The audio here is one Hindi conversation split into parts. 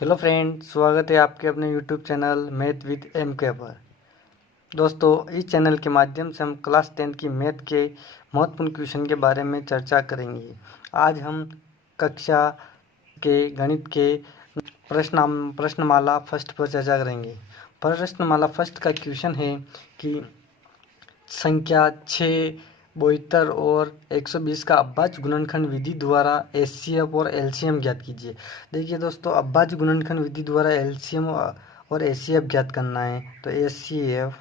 हेलो फ्रेंड, स्वागत है आपके अपने YouTube channel math with M K पर। दोस्तों, इस चैनल के माध्यम से हम क्लास 10 की मैथ के महत्वपूर्ण क्वेश्चन के बारे में चर्चा करेंगे। आज हम कक्षा के गणित के प्रश्नमाला फर्स्ट पर चर्चा करेंगे। प्रश्नमाला फर्स्ट का क्वेश्चन है कि संख्या 6, 72 और 120 का अभाज्य गुणनखंड विधि द्वारा एचसीएफ और एलसीएम ज्ञात कीजिए। देखिए दोस्तों, अभाज्य गुणनखंड विधि द्वारा एलसीएम और एचसीएफ ज्ञात करना है। तो एचसीएफ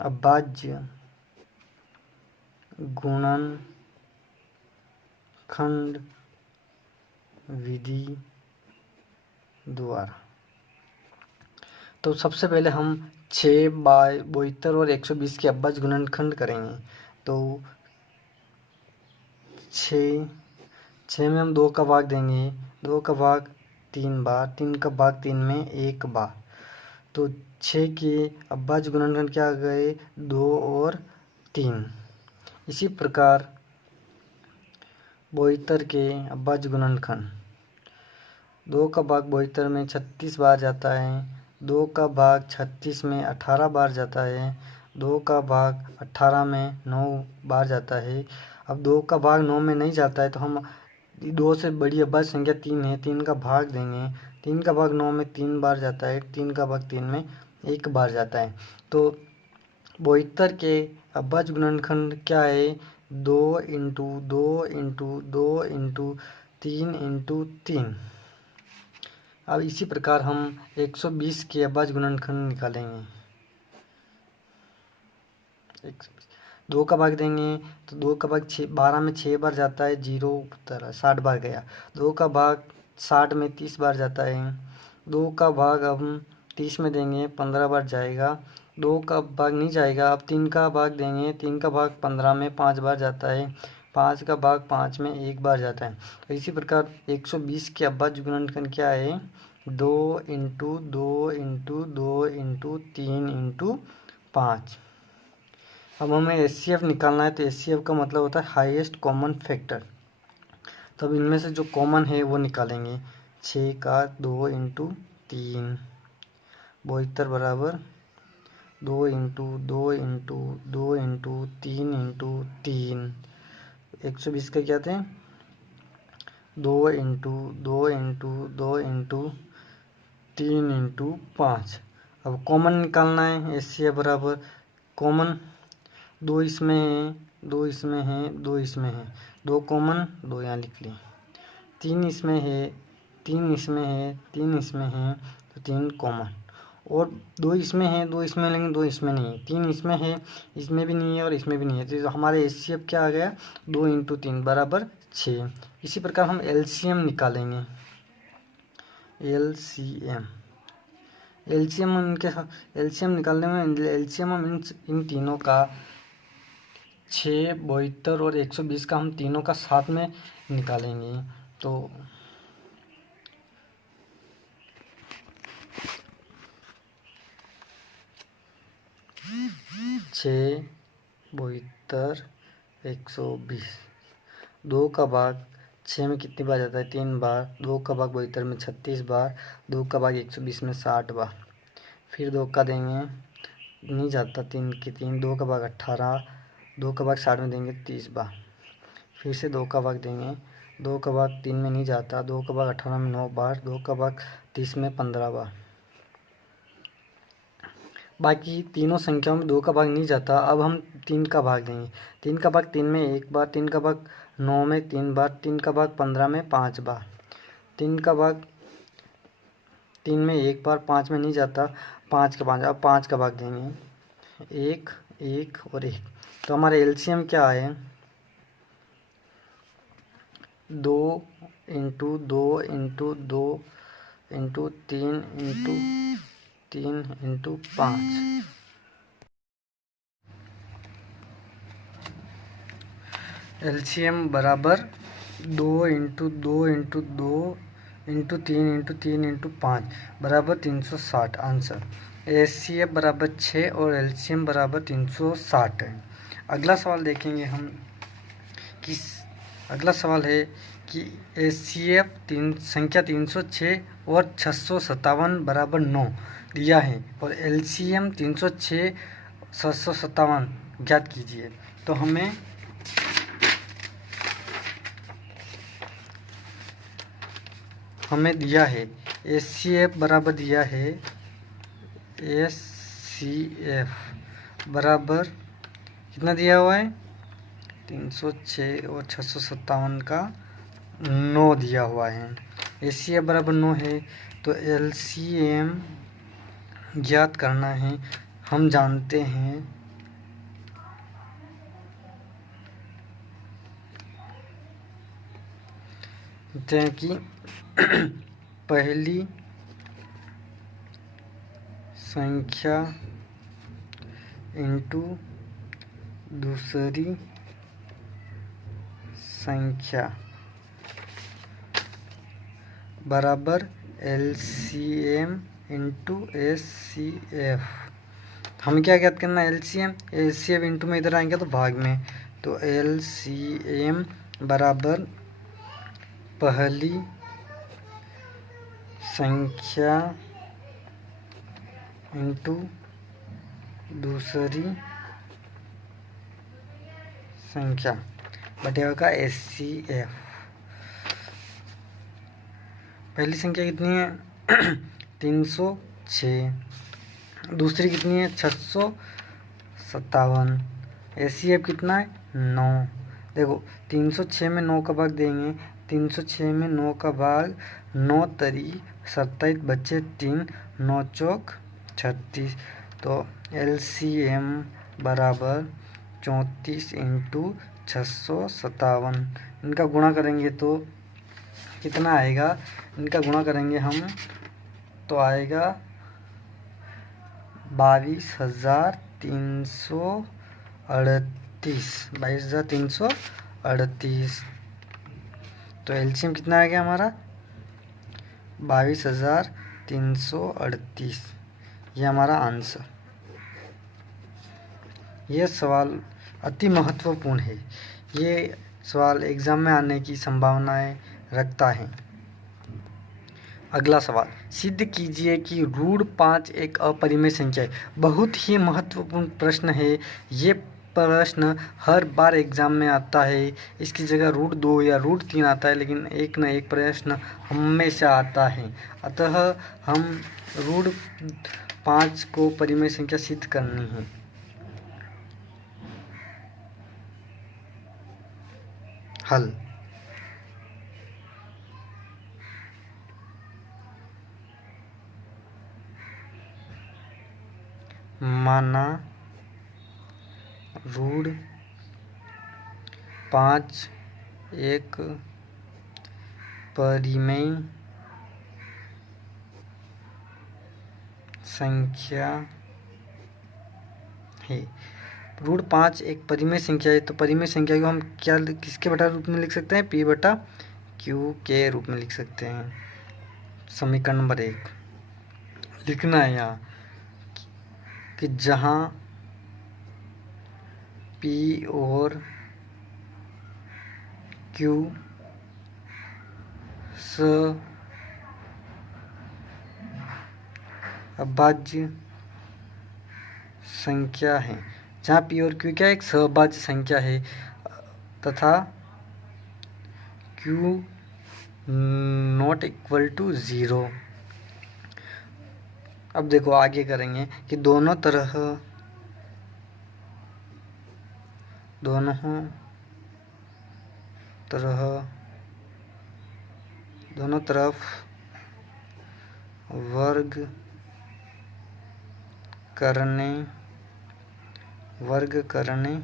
अभाज्य गुणनखंड विधि द्वारा, तो सबसे पहले हम 6, 72 और 120 के अभाज्य गुणनखंड करेंगे। तो 6 में हम 2 का भाग देंगे, 2 का भाग 3 बार, 3 का भाग 3 में 1 बार। तो 6 के अभाज्य गुणनखंड क्या आ गए? 2 और 3। इसी प्रकार 72 के अभाज्य गुणनखंड, 2 का भाग 72 में 36 बार जाता है, 2 का भाग 36 में 18 बार जाता है, 2 का भाग 18 में 9 बार जाता है। अब 2 का भाग 9 में नहीं जाता है तो हम 2 से बड़ी अभाज्य संख्या 3 है, 3 का भाग देंगे। 3 का भाग 9 में 3 बार जाता है, 3 का भाग 3 में 1 बार जाता है। तो 72 के अभाज्य गुणनखंड क्या है? 2 इंटू 2 इंटू 2 इंटू 3 इंटू 3। अब इसी प्रकार हम 120 के अभाज्य गुणनखंड निकालेंगे। 2 का भाग देंगे तो 2 का भाग 12 में 6 बार जाता है, 0 उत्तर 60 बार गया। 2 का भाग 60 में 30 बार जाता है, 2 का भाग अब हम 30 में देंगे, 15 बार जाएगा। 2 का भाग नहीं जाएगा, अब 3 का भाग देंगे, 3 का भाग 15 में 5 बार जाता है, 5 का भाग 5 में 1 बार जाता है। तो इसी प्रकार 120 के अभाज्य गुणनखंड क्या है? 2 इंटू 2 इंटू 2 इंटू 3 इंटू 5। अब हमें एचसीएफ निकालना है, तो एचसीएफ का मतलब होता है हाईएस्ट कॉमन फैक्टर। तो अब इनमें से जो कॉमन है वो निकालेंगे। 6 का 2 इंटू 3, 72 बराबर 2 इंटू 2 इंटू 2 इंटू 3 इंटू 3। 120 का क्या थे? 2 इंटू 2 इंटू 2 इंटू 3 इंटू 5। अब कॉमन निकालना है। एचसीएफ बराबर कॉमन 2 इसमें है, 2 इसमें है, 2 इसमें है, 2 कॉमन, 2 यहाँ लिख लिए। 3 इसमें है, 3 इसमें है, 3 इसमें है, तो 3 कॉमन। और 2 इसमें है, 2 इसमें लेंगे, 2 इसमें नहीं है। 3 इसमें है, इसमें भी नहीं है और इसमें भी नहीं है। तो हमारे एचसीएफ क्या आ गया? 2 इंटू 3 बराबर 6। इसी प्रकार हम एलसीएम निकालेंगे। एलसीएम निकालने में एलसीएम हम इन तीनों का 6, 72 और 120 का हम तीनों का साथ में निकालेंगे। तो 6, 72, 120। 2 का भाग 6 में कितनी बार जाता है? 3 बार। 2 का भाग 72 में 36 बार। 2 का भाग 120 में 60 बार। फिर 2 का देंगे, नहीं जाता, 3 की 3, 2 का भाग 18, 2 का भाग 60 में देंगे 30 बार। फिर से 2 का भाग देंगे, 2 का भाग 3 में नहीं जाता, 2 का भाग 18 में 9 बार, 2 का भाग 30 में 15 बार। बाकी तीनों संख्याओं में 2 का भाग नहीं जाता। अब हम 3 का भाग देंगे। 3 का भाग 3 में 1 बार, 3 का भाग 9 में 3 बार, 3 का भाग 15 में 5 बार। 3 का भाग 3 में 1 बार, 5 में नहीं जाता, 5 का 5। अब 5 का भाग देंगे, 1, 1 और 1। तो हमारे एलसीएम क्या है? 2 into 2 into 2 into 3 into 3 into 5। LCM बराबर 2 into 2 into 2 into 3 into 3 into 5 बराबर 360 आंसर। एचसीएफ बराबर 6 और एलसीएम बराबर 360 है। अगला सवाल देखेंगे हम कि अगला सवाल है कि HCF संख्या 306 और 657 बराबर 9 दिया है और LCM 306 757 ज्ञात कीजिए। तो हमें दिया है HCF बराबर दिया है HCF बराबर कितना दिया हुआ है 306 और 657 का 9 दिया हुआ है। HCF बराबर 9 है तो LCM ज्ञात करना है। हम जानते हैं कि पहली संख्या इंटू दूसरी संख्या बराबर LCM इंटू HCF। हमें क्या ज्ञात करना है LCM HCF इंटू में इधर आएंगे तो भाग में, तो LCM बराबर पहली संख्या इंटू दूसरी संख्या बटेगा का HCF। पहली संख्या कितनी है 306, दूसरी कितनी है 657, HCF कितना है 9। देखो 306 में 9 का भाग देंगे, 306 में 9 का भाग 9 तरी 27 बच्चे 3 9 चौक 36, तो LCM बराबर 34 इंटू 657। इनका गुणा करेंगे तो कितना आएगा, इनका गुणा करेंगे हम तो आएगा 22,338। तो LCM कितना आ गया हमारा 22,338। ये हमारा आंसर। ये सवाल अति महत्वपूर्ण है। ये सवाल एग्ज़ाम में आने की संभावनाएं रखता है। अगला सवाल, सिद्ध कीजिए कि √5 एक अपरिमेय संख्या है। बहुत ही महत्वपूर्ण प्रश्न है। ये प्रश्न हर बार एग्ज़ाम में आता है। इसकी जगह √2 या √3 आता है, लेकिन एक न एक प्रश्न हमेशा आता है। अतः हम √5 को परिमेय संख्या सिद्ध करनी है। हल, माना √5 एक परिमेय संख्या है। √5 एक परिमेय संख्या है, तो परिमेय संख्या को हम क्या किसके बटा रूप में लिख सकते हैं, P/Q के रूप में लिख सकते हैं। समीकरण नंबर 1 लिखना है यहाँ कि जहाँ P और Q सहअभाज्य संख्या है। जहाँ P और Q क्या एक सहभाज्य संख्या है तथा Q ≠ 0। अब देखो आगे करेंगे कि दोनों तरफ वर्ग करने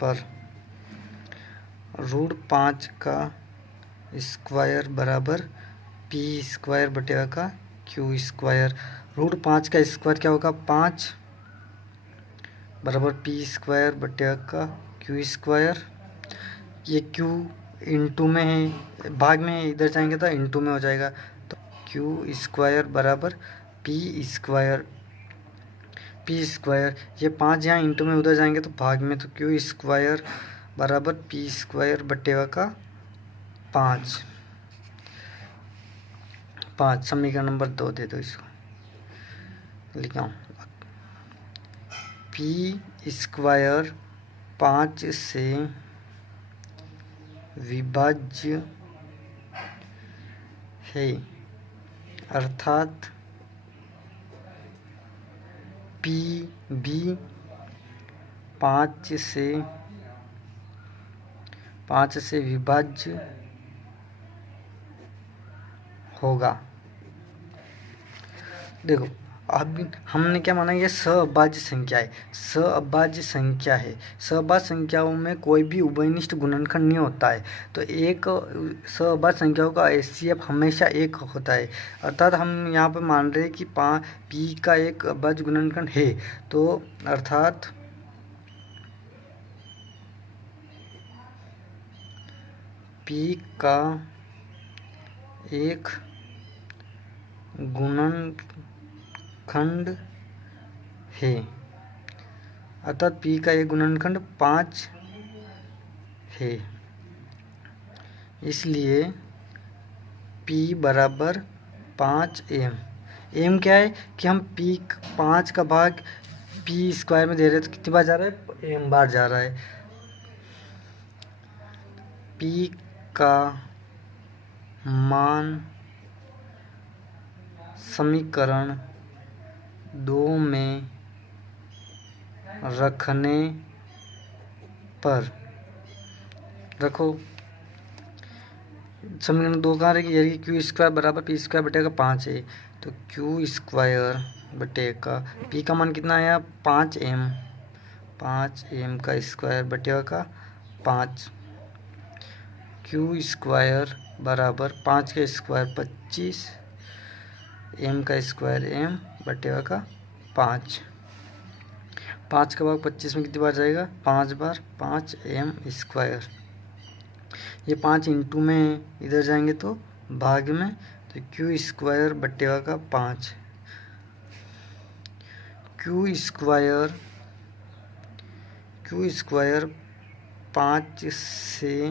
पर √5 का स्क्वायर बराबर P² बटेगा का Q²। √5 का स्क्वायर क्या होगा 5 बराबर P² बटेगा का Q²। ये Q इंटू में है, भाग में है, इधर जाएंगे तो इंटू में हो जाएगा, तो Q² बराबर P²। ये 5 यहाँ इंटू में उधर जाएंगे तो भाग में, तो Q² बराबर P² बटेगा का 5 समीकरण नंबर 2 दे दो, इसको लिखा हूँ। पी स्क्वायर 5 से विभाज्य है, अर्थात पी भी 5 से विभाज्य होगा। देखो अब हमने क्या माना, ये सहअभाज्य संख्या है, सहअभाज्य संख्या है। सहअभाज्य संख्याओं में कोई भी उभयनिष्ठ गुणनखंड नहीं होता है, तो एक सहअभाज्य संख्याओं का HCF हमेशा 1 होता है। अर्थात हम यहाँ पर मान रहे हैं कि पी का एक अभाज्य गुणनखंड है, तो अर्थात पी का एक गुणनखंड है, अर्थात पी का एक गुणनखंड 5 है। इसलिए P बराबर 5m। m क्या है कि हम P 5 का भाग P स्क्वायर में दे रहे हैं, तो कितनी बार जा रहा है, m बार जा रहा है। P का मान समीकरण 2 में रखने पर, रखो समीकरण 2 कहाँ रहेगी, यानी क्यू स्क्वायर बराबर पी स्क्वायर बटेगा 5 है, तो क्यू स्क्वायर बटेगा पी का मान कितना आया 5m, 5m का स्क्वायर बटेगा 5, क्यू स्क्वायर बराबर 5 का स्क्वायर 25, m का स्क्वायर m बटेगा 5, 5 का भाग 25 में कितनी बार जाएगा, 5 बार, 5m स्क्वायर। ये 5 इंटू में इधर जाएंगे तो भाग में, तो क्यू स्क्वायर बटेगा 5, क्यू स्क्वायर 5 से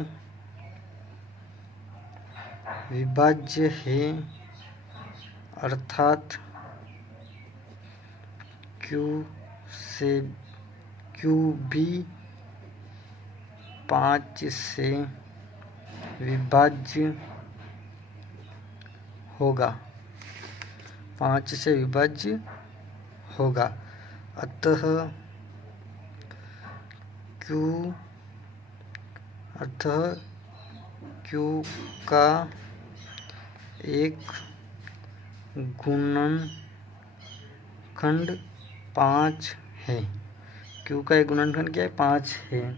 विभाज्य है, अर्थात क्यू भी 5 से विभाज्य होगा, 5 से विभाज्य होगा। अतः क्यू का एक गुणनखंड 5 है, क्यू का एक गुणनखंड क्या है, 5 है।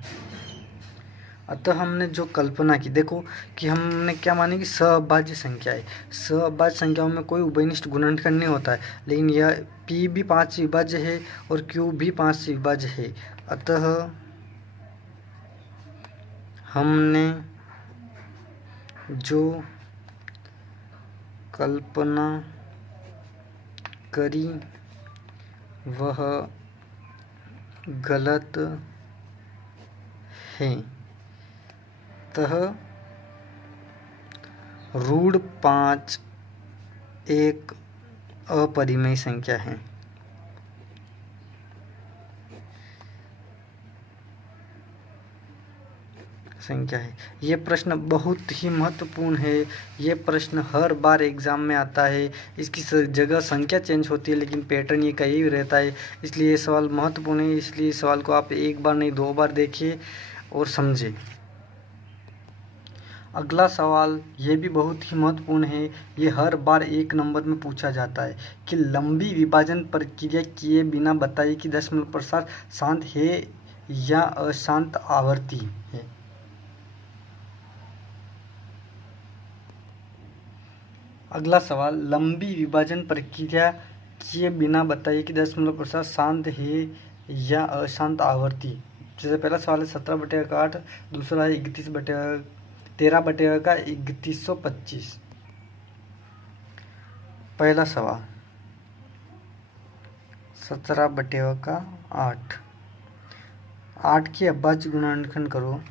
अतः हमने जो कल्पना की, देखो कि हमने क्या माने कि सहअभाज्य संख्या है, सहअभाज्य संख्याओं में कोई उभयनिष्ठ गुणनखंड नहीं होता है, लेकिन यह P भी 5 से विभाज्य है और Q भी 5 से विभाज्य है। अतः हमने जो कल्पना करी वह गलत है, अतः √5 एक अपरिमेय संख्या है। ये प्रश्न बहुत ही महत्वपूर्ण है, ये प्रश्न हर बार एग्ज़ाम में आता है, इसकी जगह संख्या चेंज होती है लेकिन पैटर्न ये का ही रहता है, इसलिए ये सवाल महत्वपूर्ण है। इसलिए इस सवाल को आप एक बार नहीं 2 बार देखिए और समझें। अगला सवाल ये भी बहुत ही महत्वपूर्ण है, ये हर बार 1 नंबर में पूछा जाता है कि लंबी विभाजन प्रक्रिया किए बिना बताइए कि दशमलव प्रसार शांत है या अशांत आवर्ती है। अगला सवाल, लंबी विभाजन प्रक्रिया किए बिना बताइए कि दशमलव प्रसार शांत है या अशांत आवर्ती। जैसे पहला सवाल है 17/8, दूसरा है 13/3125। पहला सवाल 17/8, 8 की अभाज्य गुणनखंड करो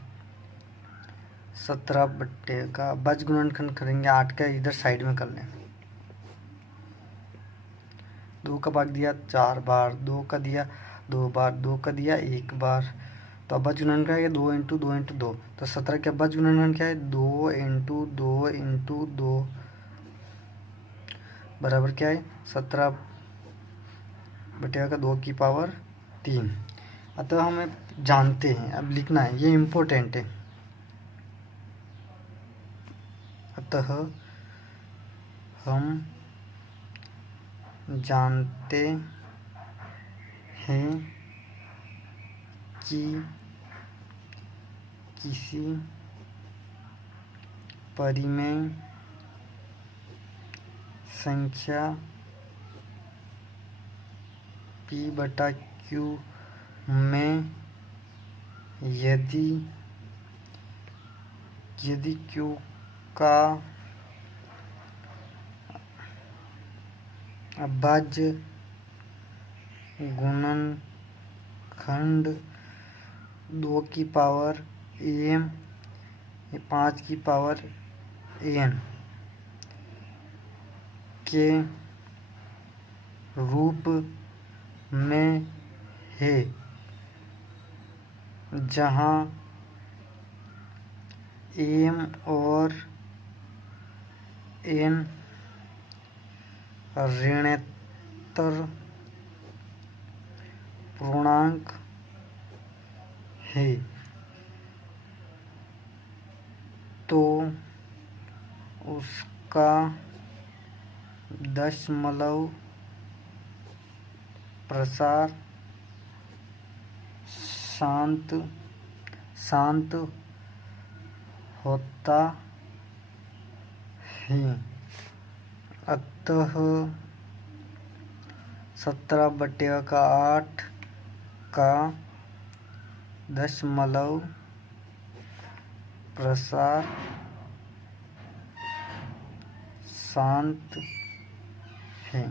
17 बट्टे का बज गुणनखंड करेंगे 8 का इधर साइड में कर लें। 2 का भाग दिया 4 बार, 2 का दिया 2 बार, 2 का दिया 1 बार। तो अब बज गुणनखंड क्या है 2 इंटू 2 इंटू 2। तो 17 का बज गुणनखंड क्या है 2 इंटू 2 इंटू 2 बराबर क्या है 17 बटे का 2 की पावर 3। अतः हमें जानते हैं, अब लिखना है, ये इम्पोर्टेंट है। अतः हम जानते हैं कि किसी परिमेय संख्या P बटा Q में यदि Q का अभाज्य गुणनखंड 2 की पावर am 5 की पावर an के रूप में है, जहाँ am और n ऋणोत्तर पूर्णांक है, तो उसका दशमलव प्रसार शांत होता है। अतः 17 बटे का 8 का दशमलव प्रसार शांत है।